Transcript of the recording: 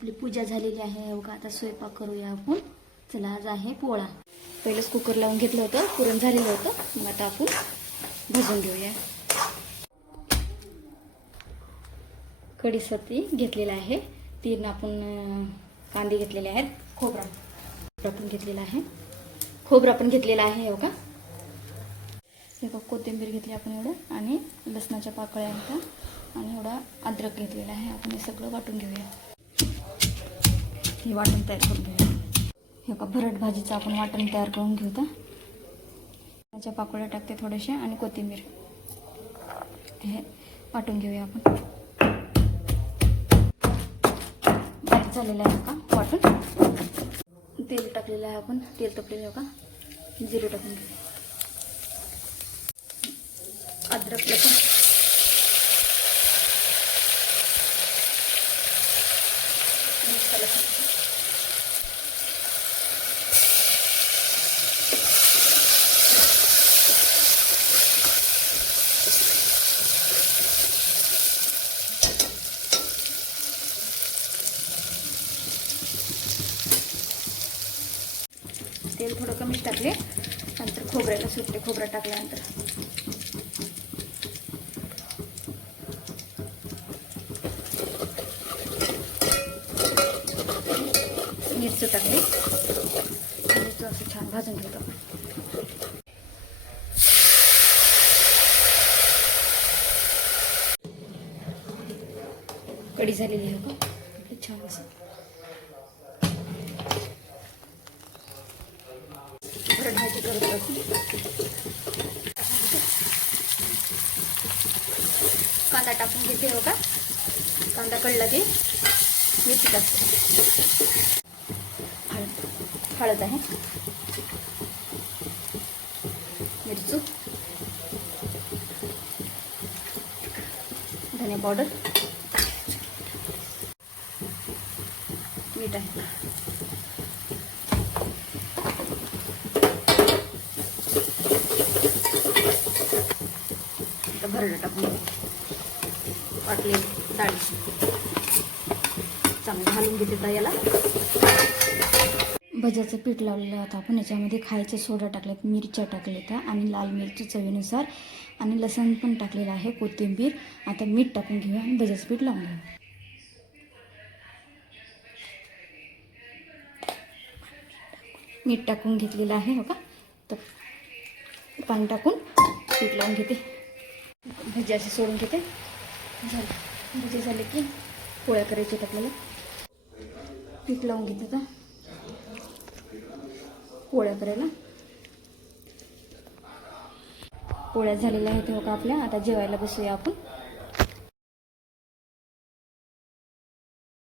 आपली पूजा झालेली आहे. बघा आता स्वयंपाक करूया आपण. चला आज आहे पोळा. पहिलंच कुकर लावून घेतलं होतं पुरण झालेलं होतं. मग आता आपण भाजून घेऊया. कढीसती घेतलेला आहे. तीन आपण कांदे घेतलेले आहेत. खोबरा. खोबरा पण घेतलेला आहे. खोबरा पण घेतलेला आहे हो का? हे कोथिंबीर घेतली आपण एवढं आणि लसणाच्या पाकळ्या होत्या आणि एवढा अद्रक घेतलेला आहे. आपण हे सगळं वाटून घेऊया. हे वाटण तयार करून घेऊया. हे का भरट भाजीचं आपण वाटण तयार करून घेऊ तर त्याच्या पाकोळ्या टाकते थोडेसे आणि कोथिंबीर. हे वाटून घेऊया आपण. बारीक झालेलं आहे का वाटून? तेल टाकलेलं आहे आपण. तेल तपलेलं आहे का? जिरे टाकून घेऊ अद्रक लसूण. तेल थोडं कमीच टाकले नंतर खोबऱ्याला सुटले खोबरं टाकल्यानंतर मिरची टाकली मिरची असं छान भाजून घेतो कडी कढी झालेली आहे का छान असं भरड भाजी करत कांदा टाकून घेते हो का कांदा कळला की मिरची टाकते हळद आहे. मिरचू. धने पावडर. मीठ आहे. भरडं टाकून. वाटले डाळी चांगलं घालून घेते याला. भज्याचं पीठ लावलेलं होतं. आपण याच्यामध्ये खायचं सोडा टाकलेत मिरच्या टाकल्या त्या आणि लाल मिरची चवीनुसार. आणि लसण पण टाकलेलं आहे कोथिंबीर. आता मीठ टाकून घेऊया आणि भज्याचं पीठ लावून घेऊया. मीठ टाकून घेतलेलं आहे हो का? तर पाणी टाकून पीठ लावून घेते. भजी अशी सोडून घेते. झालं. भजी झाले की पोळ्या करायची आपल्याला. पीठ लावून घेते आता. पोळ्या करायला पोळ्या झालेल्या आहेत हो का आपल्या. आता जेवायला बसूया आपण.